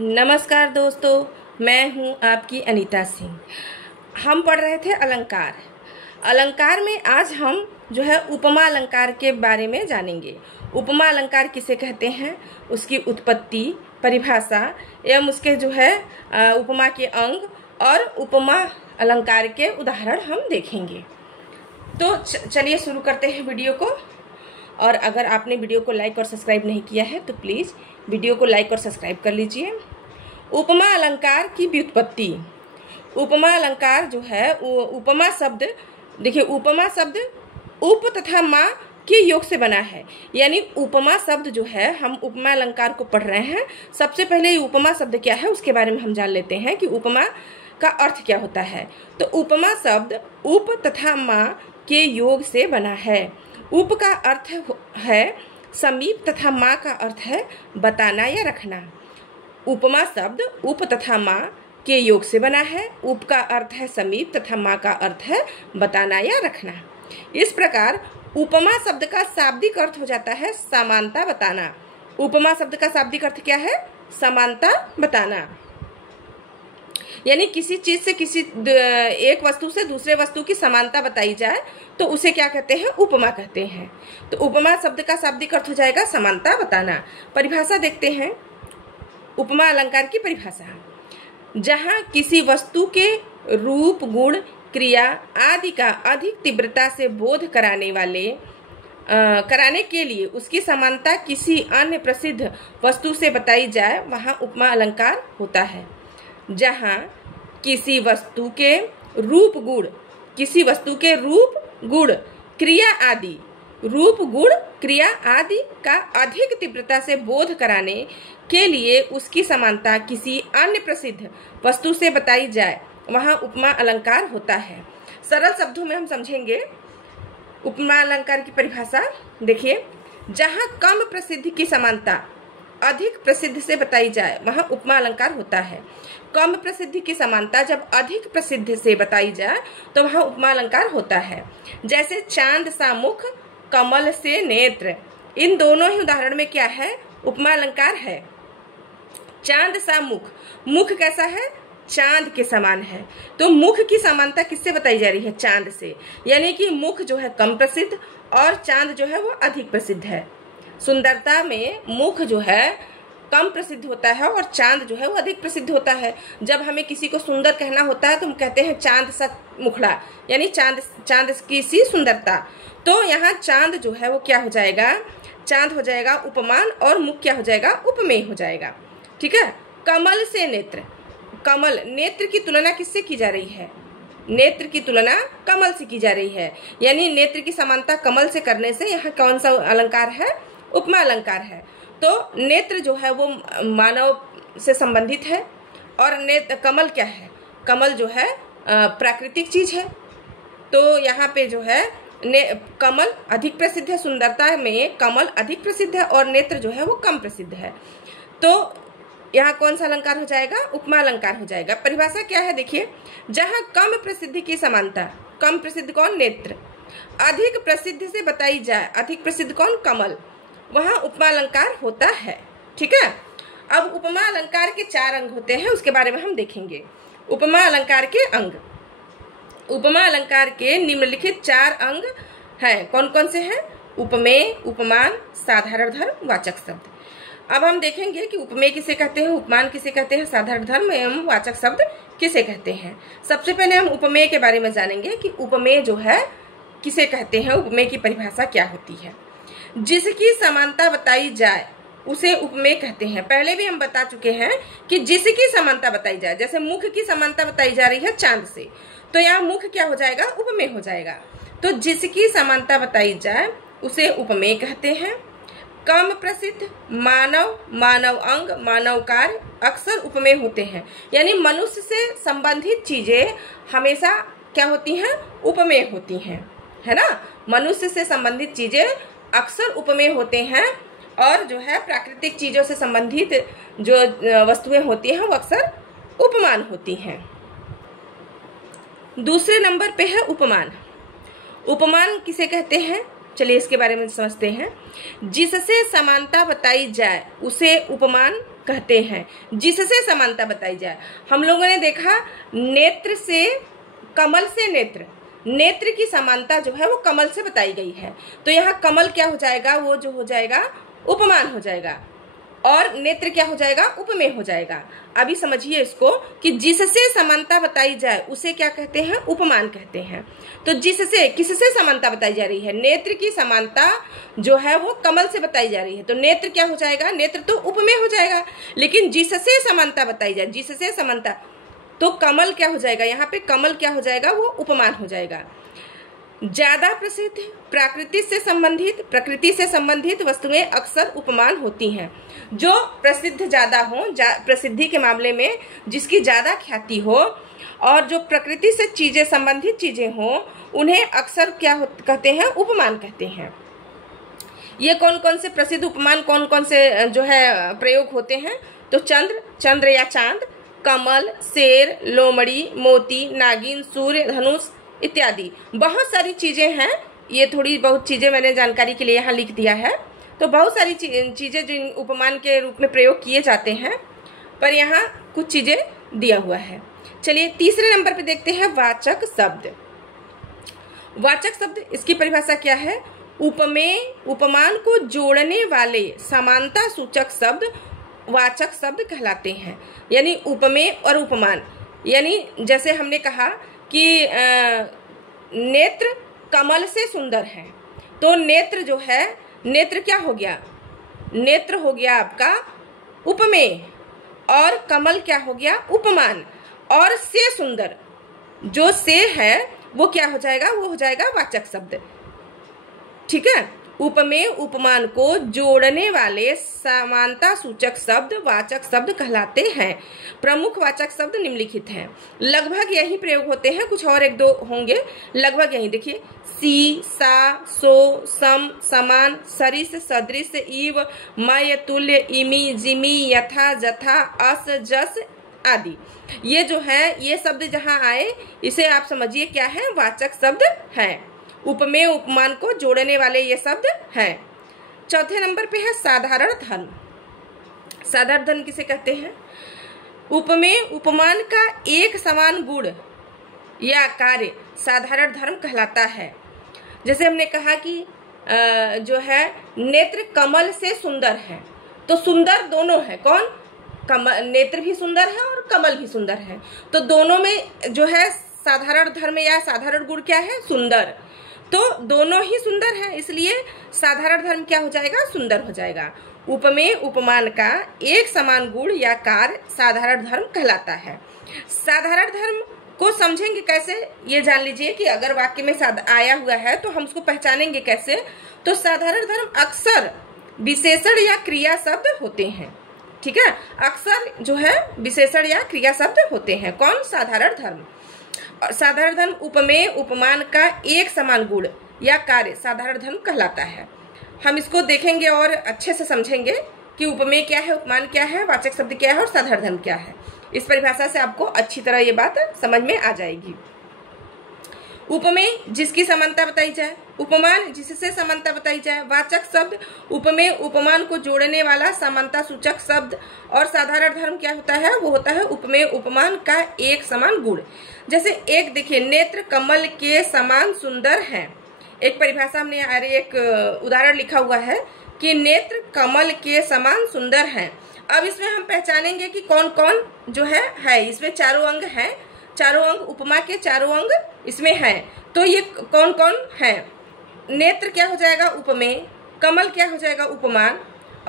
नमस्कार दोस्तों, मैं हूं आपकी अनीता सिंह। हम पढ़ रहे थे अलंकार। अलंकार में आज हम जो है उपमा अलंकार के बारे में जानेंगे। उपमा अलंकार किसे कहते हैं, उसकी उत्पत्ति, परिभाषा एवं उसके जो है उपमा के अंग और उपमा अलंकार के उदाहरण हम देखेंगे। तो चलिए शुरू करते हैं वीडियो को। और अगर आपने वीडियो को लाइक और सब्सक्राइब नहीं किया है तो प्लीज़ वीडियो को लाइक और सब्सक्राइब कर लीजिए। उपमा अलंकार की व्युत्पत्ति। उपमा अलंकार जो है वो उपमा शब्द, देखिए उपमा शब्द उप तथा मा के योग से बना है। यानी उपमा शब्द जो है, हम उपमा अलंकार को पढ़ रहे हैं। सबसे पहले उपमा शब्द क्या है उसके बारे में हम जान लेते हैं कि उपमा का अर्थ क्या होता है। तो उपमा शब्द उप तथा मा के योग से बना है। उप का अर्थ है समीप तथा मा का अर्थ है बताना या रखना। उपमा शब्द उप तथा मा के योग से बना है। उप का अर्थ है समीप तथा मा का अर्थ है बताना या रखना। इस प्रकार उपमा शब्द का शाब्दिक अर्थ हो जाता है समानता बताना। उपमा शब्द का शाब्दिक अर्थ क्या है? समानता बताना। यानी किसी चीज से एक वस्तु से दूसरे वस्तु की समानता बताई जाए तो उसे क्या कहते हैं? उपमा कहते हैं। तो उपमा शब्द का शाब्दिक अर्थ हो जाएगा समानता बताना। परिभाषा देखते हैं। उपमा अलंकार की परिभाषा, जहां किसी वस्तु के रूप, गुण, क्रिया आदि का अधिक तीव्रता से बोध कराने के लिए उसकी समानता किसी अन्य प्रसिद्ध वस्तु से बताई जाए, वहां उपमा अलंकार होता है। जहां किसी वस्तु के रूप, गुण, क्रिया आदि का अधिक तीव्रता से बोध कराने के लिए उसकी समानता किसी अन्य प्रसिद्ध वस्तु से बताई जाए, वहां उपमा अलंकार होता है। सरल शब्दों में हम समझेंगे उपमा अलंकार की परिभाषा। देखिए, जहां कम प्रसिद्धि की समानता अधिक प्रसिद्ध से बताई जाए, वहां उपमा अलंकार होता है। कम प्रसिद्धि की समानता जब अधिक प्रसिद्ध से बताई जाए तो वहां उपमा अलंकार होता है। जैसे चांद सा मुख, कमल से नेत्र, इन दोनों ही उदाहरण में क्या है? उपमा अलंकार है। चांद सा मुख, मुख कैसा है? चांद के समान है। तो मुख की समानता किससे बताई जा रही है? चांद से। यानी कि मुख जो है कम प्रसिद्ध और चांद जो है वो अधिक प्रसिद्ध है। सुंदरता में मुख जो है कम प्रसिद्ध होता है और चांद जो है वो अधिक प्रसिद्ध होता है। जब हमें किसी को सुंदर कहना होता है तो हम कहते हैं चांद सा मुखड़ा, यानी चांद की सी सुंदरता। तो यहाँ चांद जो है वो क्या हो जाएगा? चांद हो जाएगा उपमान और मुख क्या हो जाएगा? उपमेय हो जाएगा। ठीक है। कमल से नेत्र, कमल, नेत्र की तुलना किससे की जा रही है? नेत्र की तुलना कमल से की जा रही है। यानी नेत्र की समानता कमल से करने से यहाँ कौन सा अलंकार है? उपमा अलंकार है। तो नेत्र जो है वो मानव से संबंधित है और कमल क्या है? कमल जो है प्राकृतिक चीज है। तो यहाँ पे जो है कमल अधिक प्रसिद्ध है। सुंदरता में कमल अधिक प्रसिद्ध है और नेत्र जो है वो कम प्रसिद्ध है। तो यहाँ कौन सा अलंकार हो जाएगा? उपमा अलंकार हो जाएगा। परिभाषा क्या है? देखिए, जहाँ कम प्रसिद्धि की समानता, कम प्रसिद्ध कौन? नेत्र, अधिक प्रसिद्ध से बताई जाए, अधिक प्रसिद्ध कौन? कमल, वहां उपमा अलंकार होता है। ठीक है। अब उपमा अलंकार के 4 अंग होते हैं, उसके बारे में हम देखेंगे। उपमा अलंकार के अंग। उपमा अलंकार के निम्नलिखित 4 अंग हैं। कौन कौन से हैं? उपमेय, उपमान, साधारण धर्म, वाचक शब्द। अब हम देखेंगे कि उपमेय किसे कहते हैं, उपमान किसे कहते हैं, साधारण धर्म एवं वाचक शब्द किसे कहते हैं। सबसे पहले हम उपमेय के बारे में जानेंगे कि उपमेय जो है किसे कहते हैं, उपमेय की परिभाषा क्या होती है। जिसकी समानता बताई जाए उसे उपमेय कहते हैं। पहले भी हम बता चुके हैं कि जिसकी समानता बताई जाए, जैसे मुख की समानता बताई जा रही है चांद से, तो यहाँ मुख क्या हो जाएगा? उपमेय हो जाएगा। तो जिसकी समानता बताई जाए उसे उपमेय कहते हैं। कम प्रसिद्ध मानव अंग, मानव कार्य अक्सर उपमेय होते हैं। यानी मनुष्य से संबंधित चीजें हमेशा क्या होती हैं? उपमेय होती हैं, है ना। मनुष्य से संबंधित चीजें अक्सर उपमेय होते हैं और जो है प्राकृतिक चीजों से संबंधित जो वस्तुएं होती हैं वो अक्सर उपमान होती हैं। दूसरे नंबर पे है उपमान। उपमान किसे कहते हैं? चलिए इसके बारे में समझते हैं। जिससे समानता बताई जाए उसे उपमान कहते हैं, जिससे समानता बताई जाए। हम लोगों ने देखा नेत्र से, कमल से नेत्र, नेत्र की समानता जो है वो कमल से बताई गई है। तो यहाँ कमल क्या हो जाएगा, वो जो हो जाएगा उपमान हो जाएगा, और नेत्र क्या हो जाएगा, उपमेय हो जाएगा। अभी समझिए इसको कि जिससे समानता बताई जाए उसे क्या कहते हैं, उपमान कहते हैं। तो जिससे, किससे समानता बताई जा रही है, नेत्र की समानता जो है वो कमल से बताई जा रही है, तो नेत्र क्या हो जाएगा, नेत्र तो उपमेय हो जाएगा। लेकिन जिससे समानता बताई जाए, जिससे समानता, तो कमल क्या हो जाएगा, यहाँ पे कमल क्या हो जाएगा, वो उपमान हो जाएगा। ज्यादा प्रसिद्ध, प्रकृति से संबंधित वस्तुएं अक्सर उपमान होती हैं। जो प्रसिद्ध ज्यादा हो, प्रसिद्धि के मामले में जिसकी ज्यादा ख्याति हो, और जो प्रकृति से चीजें, संबंधित चीजें हो, उन्हें अक्सर क्या कहते हैं, उपमान कहते हैं। ये कौन कौन से प्रसिद्ध उपमान, कौन कौन से जो है प्रयोग होते हैं, तो चंद्र या चांद, कमल, शेर, लोमड़ी, मोती, नागिन, सूर्य, धनुष इत्यादि बहुत सारी चीजें हैं। ये थोड़ी बहुत चीजें मैंने जानकारी के लिए यहाँ लिख दिया है। तो बहुत सारी चीजें जिन उपमान के रूप में प्रयोग किए जाते हैं, पर यहाँ कुछ चीजें दिया हुआ है। चलिए तीसरे नंबर पे देखते हैं वाचक शब्द। वाचक शब्द, इसकी परिभाषा क्या है, उपमेय, उपमान को जोड़ने वाले समानता सूचक शब्द वाचक शब्द कहलाते हैं। यानी उपमेय और उपमान, यानी जैसे हमने कहा कि नेत्र कमल से सुंदर है, तो नेत्र जो है, नेत्र क्या हो गया, नेत्र हो गया आपका उपमेय, और कमल क्या हो गया, उपमान, और से सुंदर, जो से है वो क्या हो जाएगा, वो हो जाएगा वाचक शब्द। ठीक है, उपमेय उपमान को जोड़ने वाले समानता सूचक शब्द वाचक शब्द कहलाते हैं। प्रमुख वाचक शब्द निम्नलिखित हैं। लगभग यही प्रयोग होते हैं, कुछ और एक दो होंगे, लगभग यही। देखिए, सी, सा, सो, सम, समान, सरिस, सदृश, इव, मय, तुल्य, इमी, जिमी, यथा, जथा, अस, जस आदि। ये जो है, ये शब्द जहाँ आए, इसे आप समझिए क्या है, वाचक शब्द है। उपमेय उपमान को जोड़ने वाले ये शब्द हैं। चौथे नंबर पे है साधारण धर्म। साधारण धर्म किसे कहते हैं, उपमेय उपमान का एक समान गुण या कार्य साधारण धर्म कहलाता है। जैसे हमने कहा कि जो है नेत्र कमल से सुंदर है, तो सुंदर दोनों है, कौन, कमल, नेत्र भी सुंदर है और कमल भी सुंदर है, तो दोनों में जो है साधारण धर्म या साधारण गुण क्या है, सुंदर। तो दोनों ही सुंदर है, इसलिए साधारण धर्म क्या हो जाएगा, सुंदर हो जाएगा। उपमेय उपमान का एक समान गुण या कार्य साधारण धर्म कहलाता है। साधारण धर्म को समझेंगे कैसे, ये जान लीजिए कि अगर वाक्य में आया हुआ है तो हम उसको पहचानेंगे कैसे। तो साधारण धर्म अक्सर विशेषण या क्रिया शब्द होते हैं। ठीक है, अक्सर जो है विशेषण या क्रिया शब्द होते हैं। कौन, साधारण धर्म। साधारण धर्म उपमेय उपमान का एक समान गुण या कार्य साधारण धर्म कहलाता है। हम इसको देखेंगे और अच्छे से समझेंगे कि उपमेय क्या है, उपमान क्या है, वाचक शब्द क्या है और साधारण धर्म क्या है। इस परिभाषा से आपको अच्छी तरह ये बात समझ में आ जाएगी। उपमेय जिसकी समानता बताई जाए, उपमान जिससे समानता बताई जाए, वाचक शब्द उपमेय उपमान को जोड़ने वाला समानता सूचक शब्द, और साधारण धर्म क्या होता है, वो होता है उपमेय उपमान का एक समान गुण। जैसे एक देखिए, नेत्र कमल के समान सुंदर हैं। एक परिभाषा हमने, अरे एक उदाहरण लिखा हुआ है कि नेत्र कमल के समान सुंदर हैं। अब इसमें हम पहचानेंगे कि कौन कौन जो है इसमें चारों अंग हैं, चारों अंग उपमा के चारों अंग इसमें हैं। तो ये कौन कौन है, नेत्र क्या हो जाएगा, उपमेय, कमल क्या हो जाएगा, उपमान,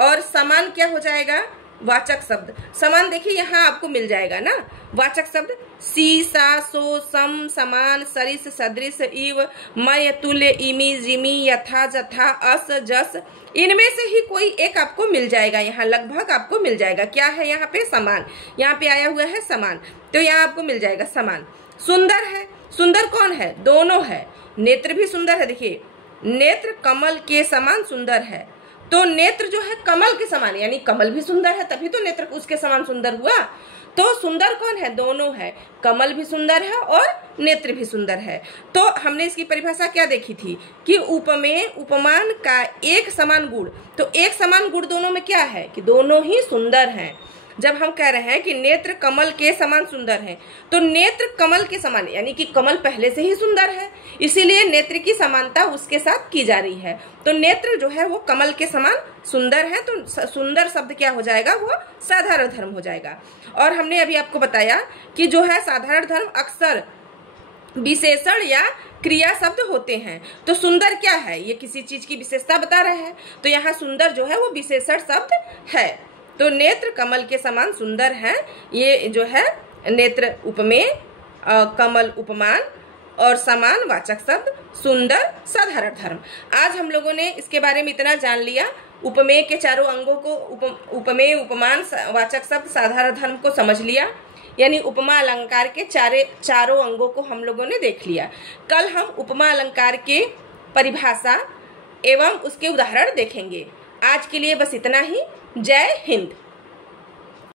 और समान क्या हो जाएगा, वाचक शब्द। समान देखिए यहाँ आपको मिल जाएगा ना, वाचक शब्द सी, सा, सो, सम, समान, सरिस, सदृश, इव, मय, तुल्य, इमी, जिमी, यथा, जथा, अस, जस, इनमें से ही कोई एक आपको मिल जाएगा। यहाँ लगभग आपको मिल जाएगा। क्या है यहाँ पे, समान, यहाँ पे आया हुआ है समान, तो यहाँ आपको मिल जाएगा समान। सुंदर है, सुंदर कौन है, दोनों है, नेत्र भी सुंदर है। देखिए, नेत्र कमल के समान सुंदर है, तो नेत्र जो है कमल के समान, यानी कमल भी सुंदर है, तभी तो नेत्र उसके समान सुंदर हुआ। तो सुंदर कौन है, दोनों है, कमल भी सुंदर है और नेत्र भी सुंदर है। तो हमने इसकी परिभाषा क्या देखी थी कि उपमेय उपमान का एक समान गुण, तो एक समान गुण दोनों में क्या है कि दोनों ही सुंदर हैं। जब हम कह रहे हैं कि नेत्र कमल के समान सुंदर है, तो नेत्र कमल के समान यानी कि कमल पहले से ही सुंदर है, इसीलिए नेत्र की समानता उसके साथ की जा रही है। तो नेत्र जो है वो कमल के समान सुंदर है, तो सुंदर शब्द क्या हो जाएगा, वो साधारण धर्म हो जाएगा। और हमने अभी आपको बताया कि जो है साधारण धर्म अक्सर विशेषण या क्रिया शब्द होते हैं। तो सुंदर क्या है, ये किसी चीज की विशेषता बता रहा है, तो यहाँ सुंदर जो है वो विशेषण शब्द है। तो नेत्र कमल के समान सुंदर है, ये जो है नेत्र उपमेय, कमल उपमान और समान वाचक शब्द सुंदर साधारण धर्म। आज हम लोगों ने इसके बारे में इतना जान लिया, उपमेय के चारों अंगों को, उपमेय उपमान वाचक शब्द साधारण धर्म को समझ लिया, यानी उपमा अलंकार के चारों अंगों को हम लोगों ने देख लिया। कल हम उपमा अलंकार के परिभाषा एवं उसके उदाहरण देखेंगे। आज के लिए बस इतना ही। जय हिंद।